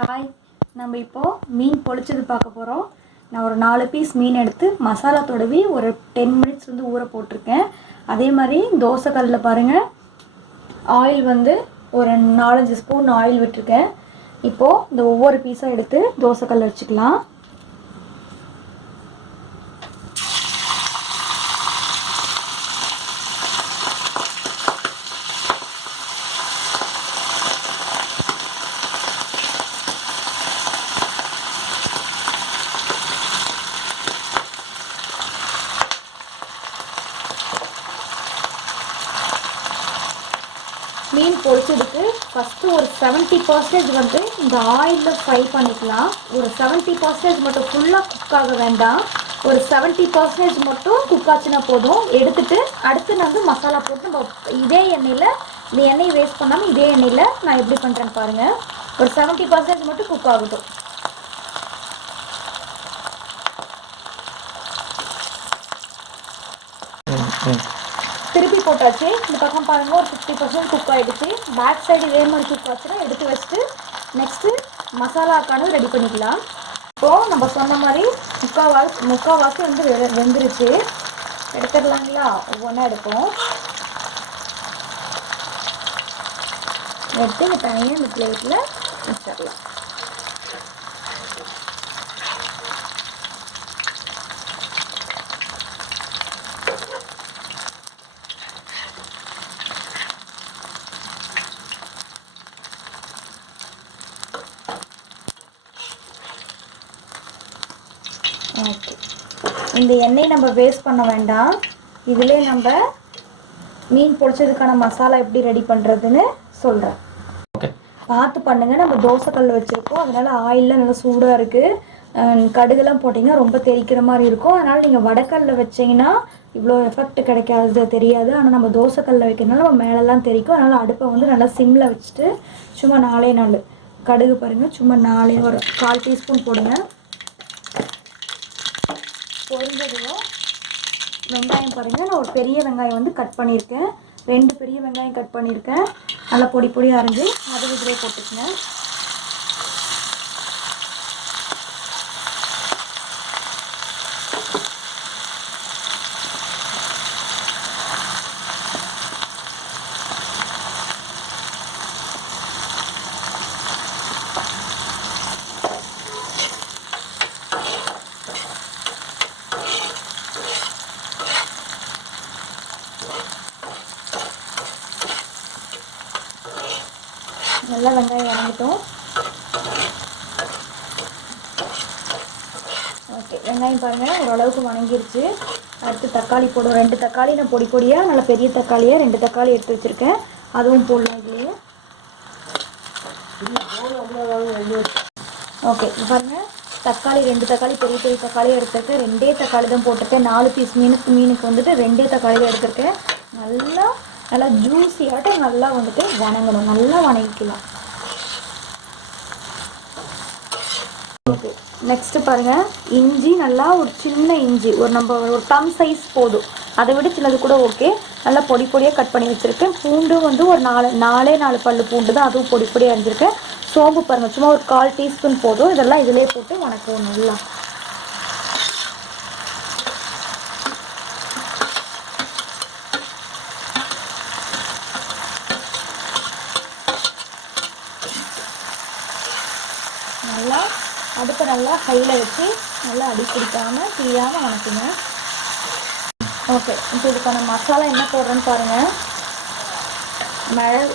Hi, நம்ம இப்போது மீன் பொரிச்சது பார்க்க போகிறோம். நான் ஒரு 4 பீஸ் மீன் எடுத்து மசாலா தடவி ஒரு 10 மினிட்ஸ் ஊற போட்டிருக்கேன். அதே மாதிரி தோசைக்கல்லில் பாருங்கள், ஆயில் ஒரு 4-5 ஸ்பூன் ஆயில் விட்டுருக்கேன். இப்போது இந்த ஒவ்வொரு பீஸாக எடுத்து தோசைக்கல்ல வச்சுக்கலாம். மீன் பொரிச்சதுக்கு ஃபஸ்ட்டு ஒரு 70% இந்த ஆயிலில் ஃப்ரை பண்ணிக்கலாம். ஒரு 70% மட்டும் ஃபுல்லாக குக் ஆக வேண்டாம். ஒரு 70% மட்டும் குக் ஆச்சுன்னா போதும். எடுத்துகிட்டு அடுத்து நான் மசாலா போட்டு நம்ம இதே எண்ணெயில், இந்த எண்ணெயை வேஸ்ட் பண்ணாமல் இதே எண்ணெயில் நான் எப்படி பண்ணுறேன்னு பாருங்கள். ஒரு 70% மட்டும் குக் ஆகட்டும். திருப்பி போட்டாச்சு. இந்த பக்கம் பாருங்கள், ஒரு 50% குக் ஆகிடுச்சு. பேக் சைடு இதே மாதிரி குக் ஆச்சுன்னா எடுத்து வச்சுட்டு நெக்ஸ்ட்டு மசாலாக்கான ரெடி பண்ணிக்கலாம். இப்போது நம்ம சொன்ன மாதிரி முக்கால்வாசி வெந்துருச்சு. எடுத்துடலாங்களா? ஒவ்வொன்றா எடுப்போம். எடுத்து இந்த தனியாக இந்த பிளேட்டில் வச்சிடலாம். ஓகே, இந்த எண்ணெயை நம்ம வேஸ்ட் பண்ண வேண்டாம். இதிலே நம்ம மீன் பொரிச்சதுக்கான மசாலா எப்படி ரெடி பண்ணுறதுன்னு சொல்கிறேன். பார்த்து பண்ணுங்கள். நம்ம தோசைக்கல் வச்சுருக்கோம், அதனால் ஆயிலில் நல்லா சூடாக இருக்குது. கடுகுலாம் போட்டிங்கன்னா ரொம்ப தெரிக்கிற மாதிரி இருக்கும். அதனால் நீங்கள் வடக்கல்ல வச்சிங்கன்னா இவ்வளோ எஃபெக்ட் கிடைக்காது, தெரியாது. ஆனால் நம்ம தோசைக்கல்ல வைக்கிறதுனால நம்ம மேலெல்லாம் தெரிக்கும். அதனால் அடுப்பை நல்லா சிம்மில் வச்சுட்டு சும்மா 4 கடுகு பாருங்கள், சும்மா 4 ஒரு 1/4 டீஸ்பூன் போடுங்க. பொரிஞ்சதும் வெங்காயம் பாருங்கள், நான் ஒரு பெரிய வெங்காயம் கட் பண்ணியிருக்கேன். 2 பெரிய வெங்காயம் கட் பண்ணியிருக்கேன். நல்லா பொடி பொடியாக அரைஞ்சி அதை இதிலே போட்டுக்கங்க. நல்லா வெங்காயம் வதங்கட்டும். ஓகே, வெங்காயம் பாருங்கள் ஓரளவுக்கு வதங்கிருச்சு. அடுத்து தக்காளி போடும். 2 தக்காளி நான் பொடி பொடியாக நல்ல பெரிய தக்காளியாக 2 தக்காளி எடுத்து வச்சுருக்கேன். அதுவும் போடலாம் இதுலேயே. ஓகே, பாருங்கள், தக்காளி 2 தக்காளி பெரிய பெரிய தக்காளியாக எடுத்துருக்கேன். 2 தக்காளி தான் போட்டிருக்கேன். 4 பீஸ் மீனுக்கு 2 தக்காளி தான் எடுத்துருக்கேன். நல்லா ஜூஸியாட்ட நல்லா வணங்கணும். நல்லா வணங்கிக்கலாம். ஓகே, நெக்ஸ்ட்டு பாருங்கள், இஞ்சி நல்லா ஒரு சின்ன இஞ்சி ஒரு தம் சைஸ் போதும், அதை விட சின்னது கூட ஓகே. நல்லா பொடி பொடியாக கட் பண்ணி வச்சுருக்கேன். பூண்டு ஒரு 4 பல்லு பூண்டு தான், அதுவும் பொடி பொடியாக அரைஞ்சிருக்கேன். சோம்பு பாருங்கள், சும்மா ஒரு 1/4 டீஸ்பூன் போதும். இதெல்லாம் இதிலே போட்டு வணக்குவோம் நல்லா. அடுப்பை நல்லா ஹையில் வச்சு நல்லா அடி பிடிக்காமல் தீயாமல் வணக்குங்க. ஓகே, இப்போ இதுக்கான மசாலா என்ன போடுறேன்னு பாருங்கள்.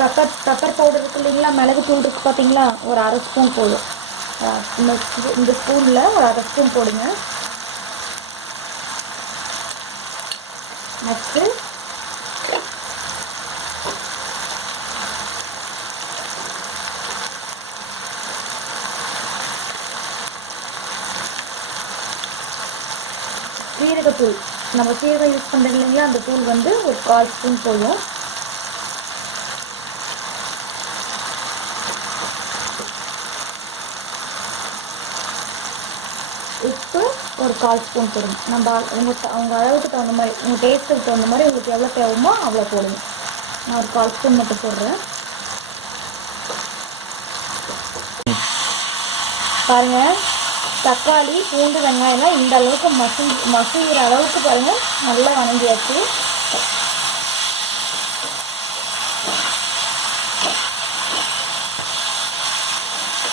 பெப்பர் பவுடர் இருக்குது இல்லைங்களா, மிளகு தூள் இருக்குது பார்த்தீங்களா, ஒரு 1/2 ஸ்பூன் போதும். இந்த ஸ்பூனில் ஒரு 1/2 ஸ்பூன் போடுங்க. நெக்ஸ்ட்டு சீரகத்தூள், நம்ம சீரகம் யூஸ் பண்ணுறது இல்லைங்களா, அந்த தூள் ஒரு 1/4 ஸ்பூன் போதும். உப்பு ஒரு 1/4 ஸ்பூன் போடுங்க. நம்ம அவங்க அளவுக்கு தகுந்த மாதிரி, உங்கள் டேஸ்ட்டுக்கு தகுந்த மாதிரி உங்களுக்கு எவ்வளோ தேவைமோ அவ்வளோ போடுங்க. நான் ஒரு 1/4 ஸ்பூன் மட்டும் போடுறேன். பாருங்கள், தக்காளி பூண்டு வெங்காயம்லாம் இந்த அளவுக்கு மசிகிற அளவுக்கு பாருங்கள் நல்லா வணங்கியாச்சு.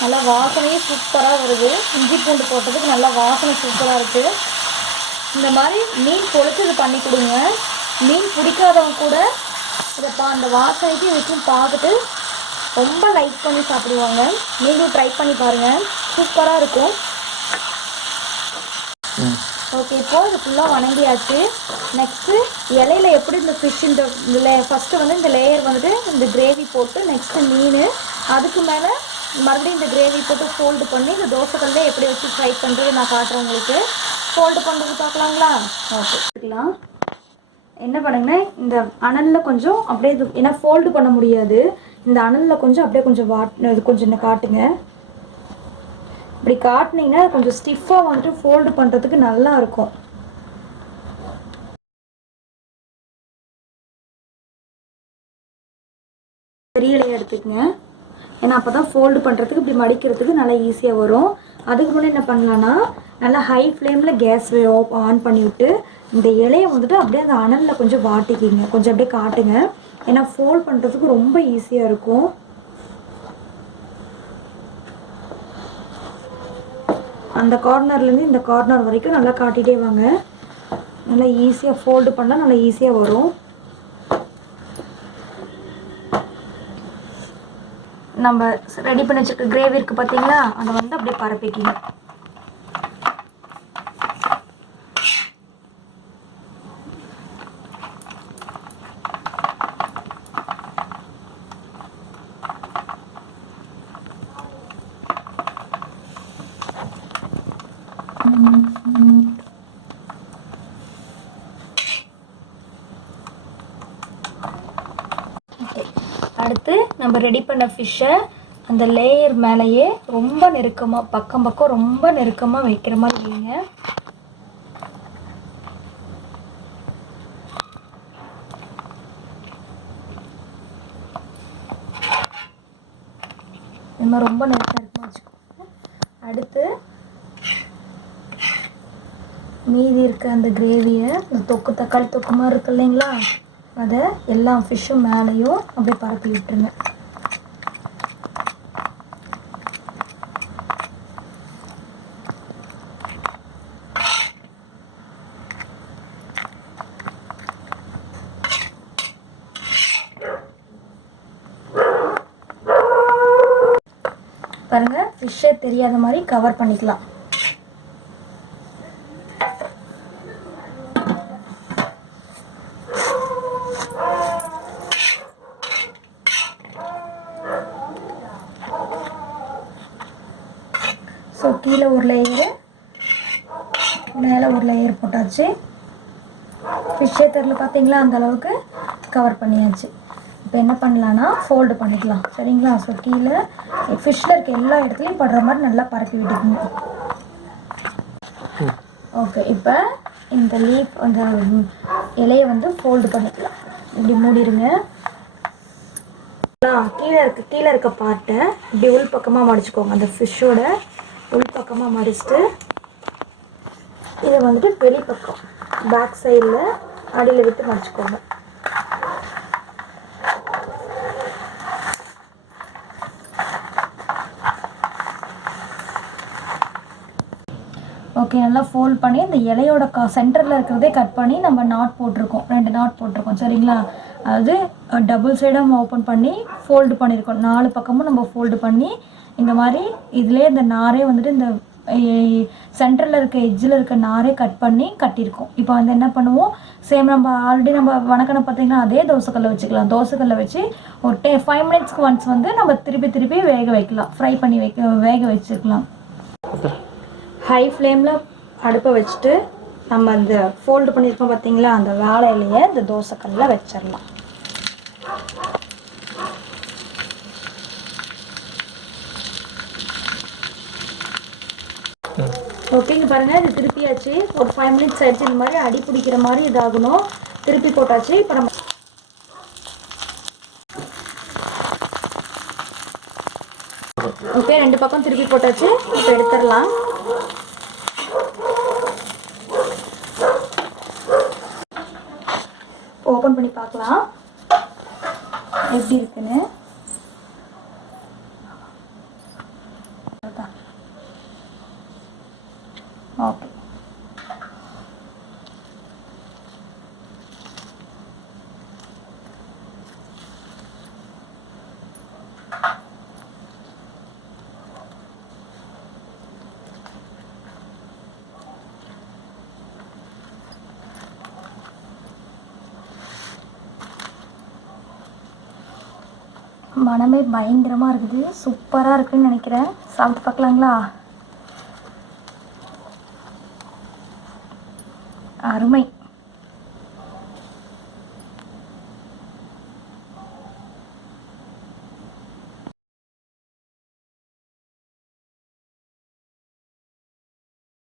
நல்லா வாசனையே சூப்பராக வருது. இஞ்சி பூண்டு போட்டதுக்கு நல்லா வாசனை சூப்பராக இருக்குது. இந்த மாதிரி மீன் பொரிச்சு இது பண்ணி கொடுங்க. மீன் பிடிக்காதவங்க கூட இதை அந்த வாசனைக்கு வச்சும் பார்த்துட்டு ரொம்ப லைக் பண்ணி சாப்பிடுவாங்க. நீங்களும் ட்ரை பண்ணி பாருங்கள், சூப்பராக இருக்கும். ஓகே, இப்போது இது ஃபுல்லாக வணங்கியாச்சு. நெக்ஸ்ட்டு இலையில எப்படி இந்த ஃபிஷ் இந்த ஃபஸ்ட்டு வந்து இந்த லேயர் வந்துட்டு இந்த கிரேவி போட்டு நெக்ஸ்ட்டு மீன், அதுக்கு மேலே மறுபடியும் இந்த கிரேவி போட்டு ஃபோல்டு பண்ணி இந்த தோசைக்கல்ல எப்படி வச்சு ஃப்ரை பண்ணுறது நான் காட்டுறேன் உங்களுக்கு. ஃபோல்டு பண்ணுறது பார்க்கலாங்களா? ஓகே, பார்க்கலாம். என்ன பண்ணுங்கன்னா, இந்த அனலில் கொஞ்சம் அப்படியே இது, ஏன்னா ஃபோல்டு பண்ண முடியாது, இந்த அனலில் கொஞ்சம் அப்படியே கொஞ்சம் இது கொஞ்சம் என்ன காட்டுங்க. இப்படி காட்டினீங்கன்னா கொஞ்சம் ஸ்டிஃபாக வந்துட்டு ஃபோல்டு பண்ணுறதுக்கு நல்லா இருக்கும். பெரிய இலையை எடுத்துக்கங்க, ஏன்னா அப்போ தான் ஃபோல்டு பண்ணுறதுக்கு இப்படி மடிக்கிறதுக்கு நல்லா ஈஸியாக வரும். அதுக்கு முன்னாடி என்ன பண்ணலான்னா, நல்லா ஹை ஃப்ளேமில் கேஸ் ஆன் பண்ணிவிட்டு இந்த இலையை வந்துட்டு அப்படியே அந்த அனலில் கொஞ்சம் வாட்டிக்கிங்க, கொஞ்சம் அப்படியே காட்டுங்க, ஏன்னா ஃபோல்ட் பண்ணுறதுக்கு ரொம்ப ஈஸியாக இருக்கும். அந்த கார்னர்லேருந்து இந்த கார்னர் வரைக்கும் நல்லா காட்டிகிட்டே வாங்க. நல்லா ஈஸியாக ஃபோல்டு பண்ணால் நல்லா ஈஸியாக வரும். நம்ம ரெடி பண்ணி வச்சுருக்க கிரேவி இருக்குது பார்த்தீங்களா, அதை வந்து அப்படியே பரப்பிக்கிங்க. அடுத்து நம்ம ரெடி பண்ண ஃபிஷ்ஷை அந்த லேயர் மேலேயே ரொம்ப நெருக்கமாக பக்கம் ரொம்ப நெருக்கமாக வைக்கிற மாதிரி வைங்க. இந்த மாதிரி ரொம்ப நெருக்கமாக வச்சுக்கோங்க. அடுத்து மீதி இருக்க அந்த கிரேவியை, இந்த தொக்கு தக்காளி தொக்கு மாதிரி இருக்கு இல்லைங்களா, அதை எல்லா ஃபிஷ்ஷும் மேலேயும் அப்படியே பரப்பி விட்டுருங்க. பாருங்க, ஃபிஷ்ஷே தெரியாத மாதிரி கவர் பண்ணிக்கலாம். ஸோ கீழே ஒரு லேயரு, மேலே ஒரு லேயர் போட்டாச்சு. ஃபிஷ்ஷே தெரியல பார்த்தீங்களா, அந்த அளவுக்கு கவர் பண்ணியாச்சு. இப்போ என்ன பண்ணலான்னா ஃபோல்டு பண்ணிக்கலாம், சரிங்களா? ஸோ கீழே ஃபிஷ்ஷில் இருக்க எல்லா இடத்துலையும் படுற மாதிரி நல்லா பரப்பி விட்டுக்கணும். ஓகே, இப்போ இந்த லீஃப் அந்த இலையை வந்து ஃபோல்டு பண்ணிக்கலாம். இப்படி மூடிடுங்க. கீழே இருக்க பார்ட்டை இப்படி உள் பக்கமாக மடிச்சுக்கோங்க. அந்த ஃபிஷ்ஷோட உள் பக்கமாக மடிச்சுட்டு இதை வந்துட்டு வெளிப்பக்கம் பேக் சைடில் அடியில் விட்டு மடிச்சுக்கோங்க. ஓகே, நல்லா ஃபோல்ட் பண்ணி இந்த இலையோட சென்டரில் இருக்கிறதே கட் பண்ணி நம்ம நாட் போட்டிருக்கோம், 2 நாட் போட்டிருக்கோம், சரிங்களா? அதாவது டபுள் சைடாக ஓப்பன் பண்ணி ஃபோல்டு பண்ணியிருக்கோம். 4 பக்கமும் நம்ம ஃபோல்டு பண்ணி இந்த மாதிரி இதிலே இந்த நாரே வந்துட்டு இந்த சென்டரில் இருக்க எட்ஜில் இருக்க நாரே கட் பண்ணி கட்டியிருக்கோம். இப்போ வந்து என்ன பண்ணுவோம், சேம் நம்ம ஆல்ரெடி நம்ம வணக்கணும் பார்த்தீங்கன்னா அதே தோசைக்கல்லை வச்சுக்கலாம். தோசைக்கல்லை வச்சு ஒரு 5 மினிட்ஸ்க்கு ஒன்ஸ் வந்து நம்ம திருப்பி வேக வைக்கலாம், ஃப்ரை பண்ணி வேக வச்சுக்கலாம். ஹை ஃப்ளேமில் அடுப்பை வச்சுட்டு நம்ம அந்த ஃபோல்டு பண்ணியிருக்கோம் பார்த்தீங்களா, அந்த வாழை இலையை இந்த தோசைக்கல்லில் வச்சிடலாம். ஓகேங்க, பாருங்கள், இது திருப்பியாச்சு. ஒரு 5 மினிட்ஸ் ஆயிடுச்சு. இந்த மாதிரி அடி பிடிக்கிற மாதிரி இதாகணும். திருப்பி போட்டாச்சு. இப்போ நம்ம ஓகே, 2 பக்கம் திருப்பி போட்டாச்சு. இப்போ எடுத்துடலாம். ஓப்பன் பண்ணி பார்க்கலாம் எப்படி இருக்குன்னு. ஓகே, மனமே பயங்கரமாக இருக்குது. சூப்பராக இருக்குன்னு நினைக்கிறேன். சாப்பிட்டு பார்க்கலாங்களா? அருமை.